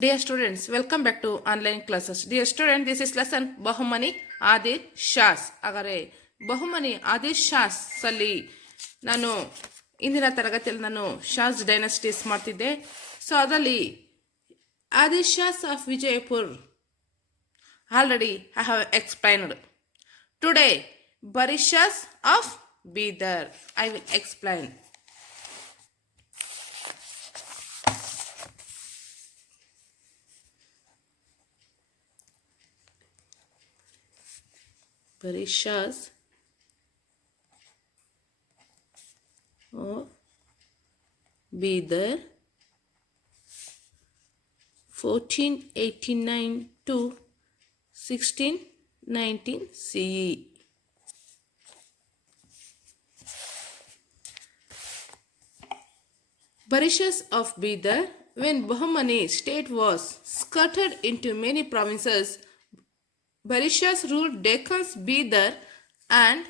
Dear students, welcome back to online classes. Dear student, this is lesson Bahmani Adil ಶಾಸ್. ಹಾಗಾದರೆ ಬಹುಮನಿ ಆದಿಲ್ ಶಾಸ್ ಅಲ್ಲಿ ನಾನು ಇಂದಿನ ತರಗತಿಯಲ್ಲಿ ನಾನು ಶಾಸ್ ಡೈನಸ್ಟೀಸ್ ಮಾಡ್ತಿದ್ದೆ. ಸೊ ಅದರಲ್ಲಿ Adil Shahs of Vijayapur already I have explained. Today Barishahs of Bidar I will explain. Barishas of Bidar 1489 to 1619 CE. Barishas of Bidar, when Bahmani state was scattered into many provinces, Barishas ruled Deccan's Bidar and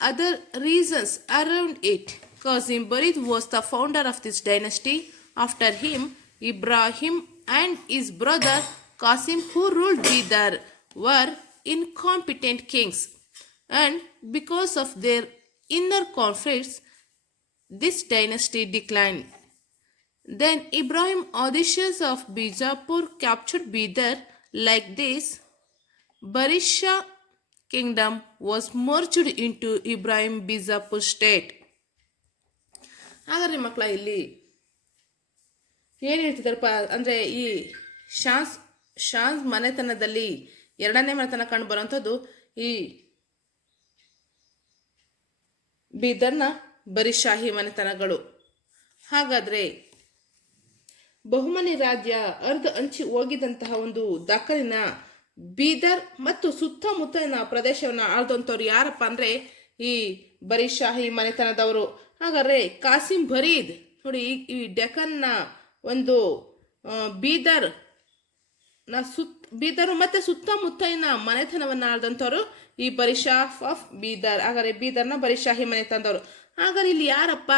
other regions around it. Qasim Barid was the founder of this dynasty. After him, Ibrahim and his brother Qasim, who ruled Bidar, were incompetent kings. And because of their inner conflicts, this dynasty declined. Then Ibrahim, audacious of Bijapur, captured Bidar. Like this, Barisha kingdom was merged into Ibrahim Bijapur state. ಹಾಗಾದ್ರೆ ಮಕ್ಕಳ ಇಲ್ಲಿ ಏನು ಹೇಳ್ತಿದ್ದಾರಪ್ಪ ಅಂದರೆ ಈ ಶಾಸ್ ಮನೆತನದಲ್ಲಿ ಎರಡನೇ ಮನೆತನ ಕಂಡು ಬರುವಂಥದ್ದು ಈ ಬೀದರ್ನ ಬರಿಶಾಹಿ ಮನೆತನಗಳು. ಹಾಗಾದರೆ ಬಹುಮನಿ ರಾಜ್ಯ ಅರ್ಧ ಹಂಚಿ ಹೋಗಿದಂತಹ ಒಂದು ದಾಖಲಿನ ಬೀದರ್ ಮತ್ತು ಸುತ್ತಮುತ್ತಲಿನ ಪ್ರದೇಶವನ್ನು ಆಳ್ದಂಥವ್ರು ಯಾರಪ್ಪ ಅಂದರೆ ಈ ಬರಿಶಾಹಿ ಮನೆತನದವರು. ಹಾಗಾದರೆ ಕಾಸಿಂ ಬರೀದ್ ನೋಡಿ, ಈ ಡೆಕ್ಕನ್ನ ಒಂದು ಬೀದರು ಮತ್ತು ಸುತ್ತಮುತ್ತಲಿನ ಮನೆತನವನ್ನು ಆಳ್ದಂಥವ್ರು ಈ ಬರಿಶಾಹ್ ಆಫ್ ಬೀದರ್. ಹಾಗಾದರೆ ಬೀದರ್ನ ಬರಿಶಾಹಿ ಮನೆತನದವರು. ಹಾಗಾದ್ರೆ ಇಲ್ಲಿ ಯಾರಪ್ಪ?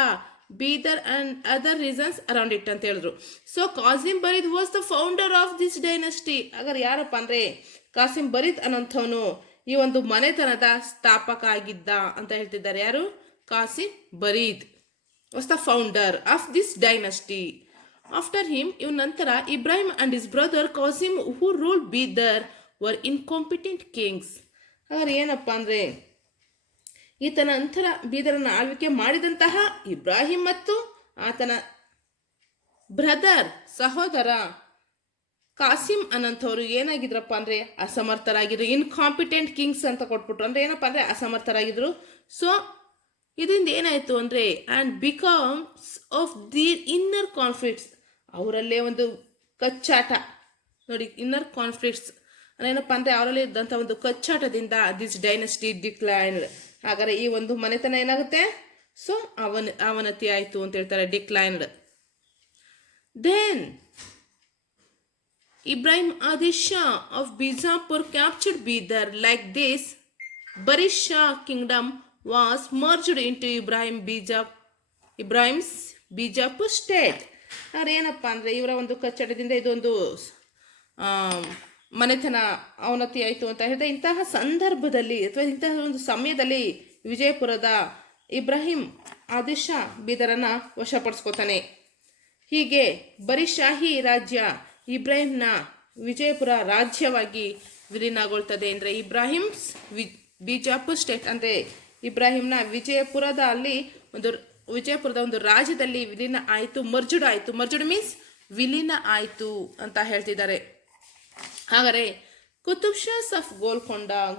Bidar and other reasons around it ಅಂತ ಹೇಳಿದ್ರು. So Qasim Barid was the founder of this dynasty. ಹಾಗಾದ್ರೆ ಯಾರಪ್ಪ ಅಂದ್ರೆ ಕಾಸಿಂ ಬರೀದ್ ಅನ್ನೋಂಥವನು ಈ ಒಂದು ಮನೆತನದ ಸ್ಥಾಪಕ ಆಗಿದ್ದ ಅಂತ ಹೇಳ್ತಿದ್ದಾರೆ. ಯಾರು? Qasim Barid was the founder of this dynasty. After him, ಇವ್ ನಂತರ Ibrahim and his brother Qasim who ruled Bidar were incompetent kings. ಹಾಗಾದ್ರೆ ಏನಪ್ಪ ಅಂದ್ರೆ ಈತನ ನಂತರ ಬೀದರನ್ನು ಆಳ್ವಿಕೆ ಮಾಡಿದಂತಹ ಇಬ್ರಾಹಿಂ ಮತ್ತು ಆತನ ಬ್ರದರ್ ಸಹೋದರ ಕಾಸಿಂ ಅನ್ನೋಂಥವ್ರು ಏನಾಗಿದ್ರಪ್ಪ ಅಂದರೆ ಅಸಮರ್ಥರಾಗಿದ್ರು. ಇನ್ಕಾಂಪಿಟೆಂಟ್ ಕಿಂಗ್ಸ್ ಅಂತ ಕೊಟ್ಬಿಟ್ರು. ಅಂದರೆ ಏನಪ್ಪ ಅಂದರೆ ಅಸಮರ್ಥರಾಗಿದ್ರು. ಸೊ ಇದರಿಂದ ಏನಾಯಿತು ಅಂದರೆ and becomes of the inner conflicts, ಅವರಲ್ಲೇ ಒಂದು ಕಚ್ಚಾಟ ನೋಡಿ, ಇನ್ನರ್ ಕಾನ್ಫ್ಲಿಕ್ಟ್ಸ್ ಏನಪ್ಪ ಅಂದರೆ ಅವರಲ್ಲಿ ಇದ್ದಂಥ ಒಂದು ಕಚ್ಚಾಟದಿಂದ ದಿಸ್ ಡೈನಸ್ಟಿ ಡಿಕ್ಲೈನ್ಡ್. ಹಾಗಾದರೆ ಈ ಒಂದು ಮನೆತನ ಏನಾಗುತ್ತೆ? ಸೊ ಅವನತಿ ಆಯಿತು ಅಂತ ಹೇಳ್ತಾರೆ, declined. Then Ibrahim Adil Shah of Bijapur captured Bidar. Like this, Barisha kingdom was merged into Ibrahim's Bijapur state. ಅವ್ರು ಏನಪ್ಪ ಅಂದರೆ ಇವರ ಒಂದು ಕಚ್ಚಡದಿಂದ ಇದೊಂದು ಮನೆತನ ಅವನತಿ ಆಯಿತು ಅಂತ ಹೇಳಿದ್ರೆ, ಇಂತಹ ಸಂದರ್ಭದಲ್ಲಿ ಅಥವಾ ಇಂತಹ ಒಂದು ಸಮಯದಲ್ಲಿ ವಿಜಯಪುರದ ಇಬ್ರಾಹಿಂ ಆದಿಲ್ ಶಾ ಬೀದರನ್ನು ವಶಪಡಿಸ್ಕೋತಾನೆ. ಹೀಗೆ ಬರಿಶಾಹಿ ರಾಜ್ಯ ಇಬ್ರಾಹಿಂನ ವಿಜಯಪುರ ರಾಜ್ಯವಾಗಿ ವಿಲೀನಗೊಳ್ತದೆ. ಅಂದರೆ ಇಬ್ರಾಹಿಮ್ಸ್ ಬಿಜಾಪುರ್ ಸ್ಟೇಟ್ ಅಂದರೆ ಇಬ್ರಾಹಿಂನ ವಿಜಯಪುರದ ಒಂದು ರಾಜ್ಯದಲ್ಲಿ ವಿಲೀನ ಆಯಿತು, ಮರ್ಜುಡ್ ಆಯಿತು. ಮರ್ಜುಡ್ ಮೀನ್ಸ್ ವಿಲೀನ ಆಯಿತು ಅಂತ ಹೇಳ್ತಿದ್ದಾರೆ. ಹಾಗಾದರೆ ಕುತುಬ್ ಶಾಸ್ ಆಫ್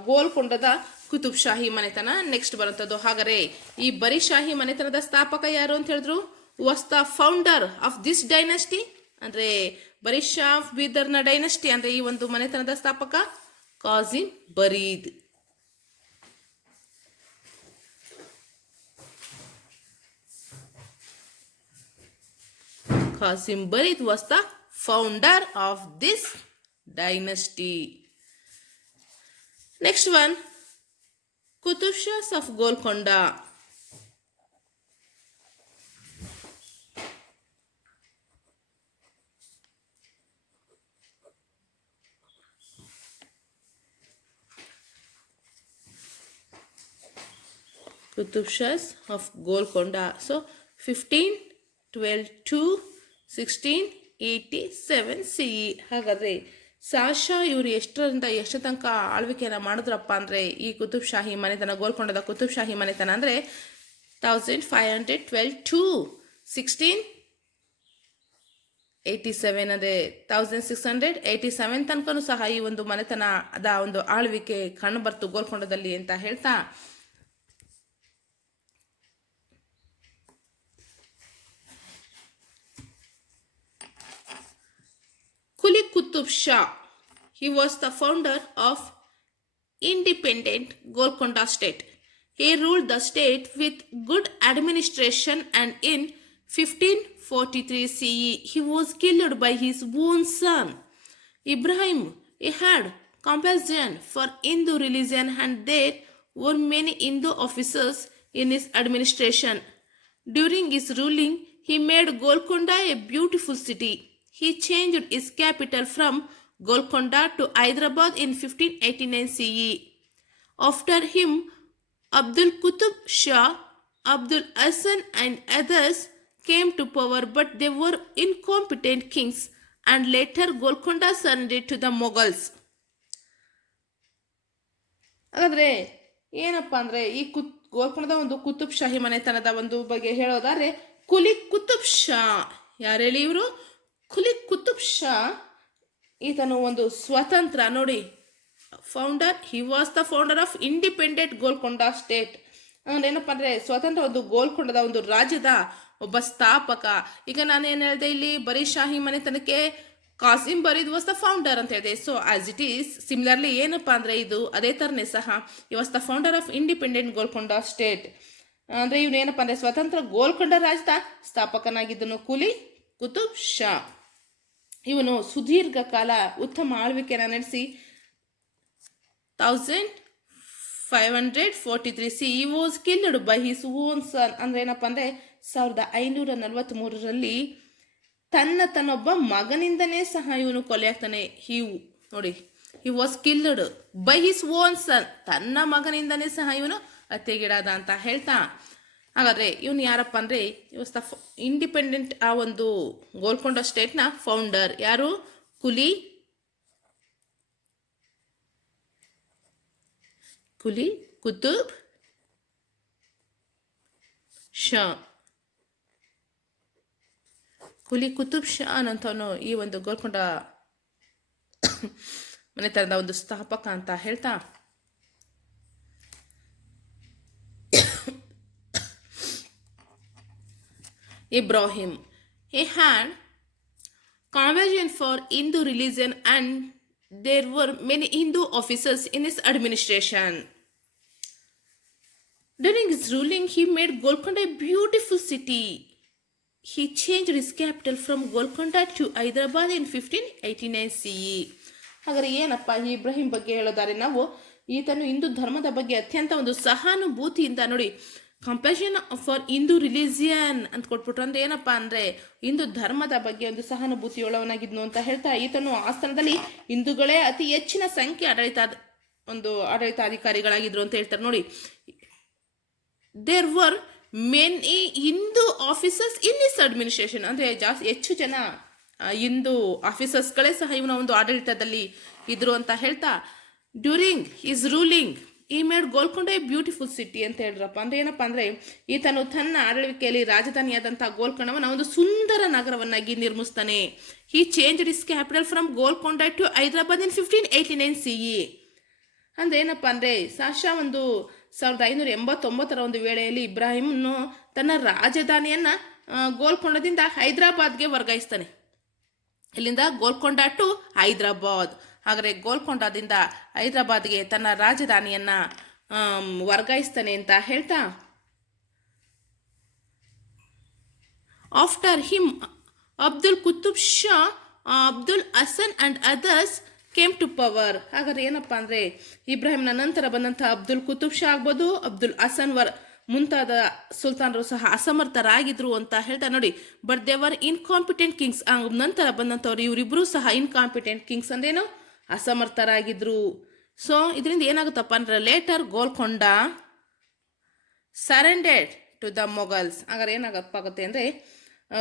ಗೋಲ್ಕೊಂಡದ ಕುತುಬ್ ಶಾಹಿ ಮನೆತನ ನೆಕ್ಸ್ಟ್ ಬರುವಂಥದ್ದು. ಹಾಗಾದರೆ ಈ ಬರಿಶಾಹಿ ಮನೆತನದ ಸ್ಥಾಪಕ ಯಾರು ಅಂತ ಹೇಳಿದ್ರು? Was the founder of this dynasty. ಅಂದರೆ ಬರಿಶಾ ಆಫ್ ಬೀದರ್ನ ಡೈನಸ್ಟಿ ಅಂದರೆ ಈ ಒಂದು ಮನೆತನದ ಸ್ಥಾಪಕ Qasim Barid. Qasim Barid was the founder of this dynasty. Next one, Qutub Shahs of Golconda. Qutub Shahs of Golconda. So 1512 to 1687 CE. ಹಾಗಾದರೆ ಸಾಶಾ ಇವರು ಎಷ್ಟರಿಂದ ಎಷ್ಟು ತನಕ ಆಳ್ವಿಕೆಯನ್ನು ಮಾಡಿದ್ರಪ್ಪ ಅಂದರೆ ಈ ಕುತುಬ್ ಶಾಹಿ ಮನೆತನ, ಗೋಲ್ಕೊಂಡದ ಕುತುಬ್ ಶಾಹಿ ಮನೆತನ ಅಂದರೆ 1512 to 1687 ಅಂದರೆ 1687 ತನಕನೂ ಸಹ ಈ ಒಂದು ಮನೆತನದ ಒಂದು ಆಳ್ವಿಕೆ ಕಂಡು ಬರ್ತು ಗೋಲ್ಕೊಂಡದಲ್ಲಿ ಅಂತ ಹೇಳ್ತಾ Quli Qutub Shah, he was the founder of independent Golconda state. He ruled the state with good administration, and in 1543 CE he was killed by his own son. Ibrahim, he had compassion for Hindu religion, and there were many Hindu officers in his administration. During his ruling, he made Golconda a beautiful city. He changed its capital from Golconda to Hyderabad in 1589 CE. After him, Abdul Qutub Shah, Abdul Hassan and others came to power, but they were incompetent kings, and later Golconda surrendered to the Mughals. ಹಾಗಾದರೆ ಏನಪ್ಪ ಅಂದರೆ ಈ ಗೋಲ್ಕೊಂಡದ ಒಂದು ಕುತುಬ್ ಶಾಹಿ ಮನೆತನದ ಒಂದು ಬಗ್ಗೆ ಹೇಳೋದಾದ್ರೆ ಕುಲಿ ಕುತುಬ್ ಶಾ, ಯಾರು ಹೇಳಿ ಇವರು? ಕುಲಿ ಕುತುಬ್ ಶಾ ಈತನು ಒಂದು ಸ್ವತಂತ್ರ ನೋಡಿ founder, he was the founder of independent Golconda state. ಏನಪ್ಪ ಅಂದರೆ ಸ್ವತಂತ್ರ ಒಂದು ಗೋಲ್ಕೊಂಡದ ಒಂದು ರಾಜ್ಯದ ಒಬ್ಬ ಸ್ಥಾಪಕ. ಈಗ ನಾನೇನು ಹೇಳಿದೆ, ಇಲ್ಲಿ ಬರೀ ಶಾಹಿ ಮನೆತನಕ್ಕೆ Qasim Barid was the founder ಅಂತ ಹೇಳಿದೆ. So as it is similarly ಏನಪ್ಪ ಅಂದರೆ ಇದು ಅದೇ ಥರನೇ ಸಹ ಈ was the founder of independent Golconda state. ಅಂದರೆ ಇವನು ಏನಪ್ಪ ಅಂದರೆ ಸ್ವತಂತ್ರ ಗೋಲ್ಕೊಂಡ ರಾಜ್ಯದ ಸ್ಥಾಪಕನಾಗಿದ್ದನು ಕುಲಿ ಕುತುಬ್ ಶಾ. ಇವನು ಸುದೀರ್ಘ ಕಾಲ ಉತ್ತಮ ಆಳ್ವಿಕೆಯನ್ನು ನಡೆಸಿ 1543 CE he was killed by his own son. ಅಂದರೆ ಏನಪ್ಪ ಅಂದರೆ 1543ರಲ್ಲಿ ತನ್ನೊಬ್ಬ ಮಗನಿಂದನೇ ಸಹ ಇವನು ಕೊಲೆಯಾಗ್ತಾನೆ. ನೋಡಿ, he was killed by his own son, ತನ್ನ ಮಗನಿಂದನೇ ಸಹ ಇವನು ಹತ್ಯೆಗೀಡಾದ ಅಂತ ಹೇಳ್ತಾ. ಹಾಗಾದರೆ ಇವನು ಯಾರಪ್ಪ ಅಂದರೆ ಇವಸ್ ದ ಇಂಡಿಪೆಂಡೆಂಟ್ ಆ ಒಂದು ಗೋಲ್ಕೊಂಡ ಸ್ಟೇಟ್ನ ಫೌಂಡರ್ ಯಾರು? ಕುಲಿ ಕುತುಬ್ ಶಾ. ಕುಲಿ ಕುತುಬ್ ಶಾ ಅಂತವನು ಈ ಒಂದು ಗೋಲ್ಕೊಂಡ ಮನೆತನದ ಒಂದು ಸ್ಥಾಪಕ ಅಂತ ಹೇಳ್ತಾ Ibrahim, he had conversion for Hindu religion, and there were many Hindu officers in his administration. During his ruling, he made Golconda a beautiful city. He changed his capital from Golconda to Hyderabad in 1589 CE. ಹಾಗಾದರೆ ಏನಪ್ಪ ಈ ಇಬ್ರಾಹಿಂ ಬಗ್ಗೆ ಹೇಳೋದಾರೆ ನಾವು, ಈತನು ಹಿಂದೂ ಧರ್ಮದ ಬಗ್ಗೆ ಅತ್ಯಂತ ಒಂದು ಸಹಾನುಭೂತಿಯಿಂದ ನೋಡಿ ಕಂಪ್ಯಾಷನ್ ಫಾರ್ ಹಿಂದೂ ರಿಲಿಜಿಯನ್ ಅಂತ ಕೊಟ್ಬಿಟ್ರು. ಅಂದರೆ ಏನಪ್ಪ ಅಂದರೆ ಹಿಂದೂ ಧರ್ಮದ ಬಗ್ಗೆ ಒಂದು ಸಹಾನುಭೂತಿಯುಳ್ಳವನಾಗಿದ್ನು ಅಂತ ಹೇಳ್ತಾ ಈತನು ಆಸ್ಥಾನದಲ್ಲಿ ಹಿಂದೂಗಳೇ ಅತಿ ಹೆಚ್ಚಿನ ಸಂಖ್ಯೆ ಆಡಳಿತಾಧಿಕಾರಿಗಳಾಗಿದ್ರು ಅಂತ ಹೇಳ್ತಾರೆ. ನೋಡಿ, there were many Hindu officers in his administration. ಅಂದರೆ ಹೆಚ್ಚು ಜನ ಹಿಂದೂ ಆಫೀಸರ್ಸ್ಗಳೇ ಸಹ ಇವನ ಒಂದು ಆಡಳಿತದಲ್ಲಿ ಇದ್ರು ಅಂತ ಹೇಳ್ತಾ during his ruling he made Golconda A beautiful city ಅಂತ ಹೇಳ್ರಪ್ಪ. ಅಂದರೆ ಏನಪ್ಪ ಅಂದರೆ ಈತನು ತನ್ನ ಆಳ್ವಿಕೆಯಲ್ಲಿ ರಾಜಧಾನಿಯಾದಂಥ ಗೋಲ್ಕೊಂಡವನ್ನು ಒಂದು ಸುಂದರ ನಗರವನ್ನಾಗಿ ನಿರ್ಮಿಸ್ತಾನೆ. He change his capital from Golconda to Hyderabad in 1589 CE. ಅಂದರೆ ಏನಪ್ಪ ಅಂದರೆ ಸಾಶಾ ಒಂದು 1589ರ ಒಂದು ವೇಳೆಯಲ್ಲಿ ಇಬ್ರಾಹಿಂನು ತನ್ನ ರಾಜಧಾನಿಯನ್ನು ಗೋಲ್ಕೊಂಡದಿಂದ ಹೈದರಾಬಾದ್ಗೆ ವರ್ಗಾಯಿಸ್ತಾನೆ. ಇಲ್ಲಿಂದ ಗೋಲ್ಕೊಂಡ ಟು ಹೈದರಾಬಾದ್. ಹಾಗಾದರೆ ಗೋಲ್ಕೊಂಡದಿಂದ ಹೈದರಾಬಾದ್ಗೆ ತನ್ನ ರಾಜಧಾನಿಯನ್ನು ವರ್ಗಾಯಿಸ್ತಾನೆ ಅಂತ ಹೇಳ್ತಾ after him Abdul Qutub Shah, Abdul Hasan and others came to power. ಹಾಗಾದ್ರೆ ಏನಪ್ಪ ಅಂದರೆ ಇಬ್ರಾಹಿಂನ ನಂತರ ಬಂದಂಥ ಅಬ್ದುಲ್ ಕುತುಬ್ ಶಾ ಆಗ್ಬೋದು, ಅಬ್ದುಲ್ ಹಸನ್ ಮುಂತಾದ ಸುಲ್ತಾನರು ಸಹ ಅಸಮರ್ಥರಾಗಿದ್ರು ಅಂತ ಹೇಳ್ತಾ ನೋಡಿ. But they were incompetent kings. ನಂತರ ಬಂದಂಥವ್ರು ಇವರಿಬ್ಬರು ಸಹ ಇನ್ಕಾಂಪಿಟೆಂಟ್ ಕಿಂಗ್ಸ್ ಅಂದೇನು ಅಸಮರ್ಥರಾಗಿದ್ರು. ಸೊ ಇದರಿಂದ ಏನಾಗುತ್ತಪ್ಪ ಅಂದರೆ later Golconda surrendered to the Mughals. ಹಾಗಾದ್ರೆ ಏನಾಗುತ್ತೆ ಅಂದರೆ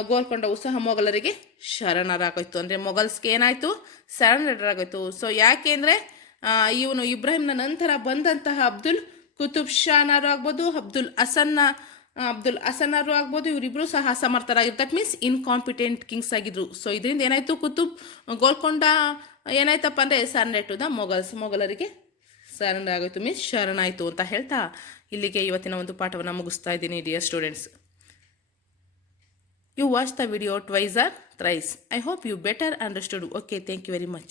ಗೋಲ್ಕೊಂಡವು ಸಹ ಮೊಘಲರಿಗೆ ಶರಣರಾಗೋಯ್ತು. ಅಂದರೆ ಮೊಘಲ್ಸ್ಗೆ ಏನಾಯಿತು, ಸರೆಂಡರ್ ಆಗೋಯ್ತು. ಸೊ ಯಾಕೆ ಅಂದರೆ ಇವನು ಇಬ್ರಾಹಿಂನ ನಂತರ ಬಂದಂತಹ ಅಬ್ದುಲ್ ಕುತುಬ್ ಶಾನರು ಆಗ್ಬೋದು, ಅಬ್ದುಲ್ ಹಸನರು ಆಗ್ಬೋದು, ಇವರಿಬ್ಬರು ಸಹ ಅಸಮರ್ಥರಾಗಿರು. ದಟ್ ಮೀನ್ಸ್ ಇನ್ಕಾಂಪಿಟೆಂಟ್ ಕಿಂಗ್ಸ್ ಆಗಿದ್ರು. ಸೊ ಇದರಿಂದ ಏನಾಯಿತು, ಗೋಲ್ಕೊಂಡ ಏನಾಯ್ತಪ್ಪ ಅಂದರೆ ಸರೆಂಡರ್ ಟು ದ ಮೊಘಲರಿಗೆ ಸರೆಂಡರ್ ಆಗೋಯ್ತು, ಮೀನ್ಸ್ ಶರಣಾಯಿತು ಅಂತ ಹೇಳ್ತಾ ಇಲ್ಲಿಗೆ ಇವತ್ತಿನ ಒಂದು ಪಾಠವನ್ನು ಮುಗಿಸ್ತಾ ಇದ್ದೀನಿ dear students. You watch the video twice or thrice. I hope you better understood. Okay, thank you very much.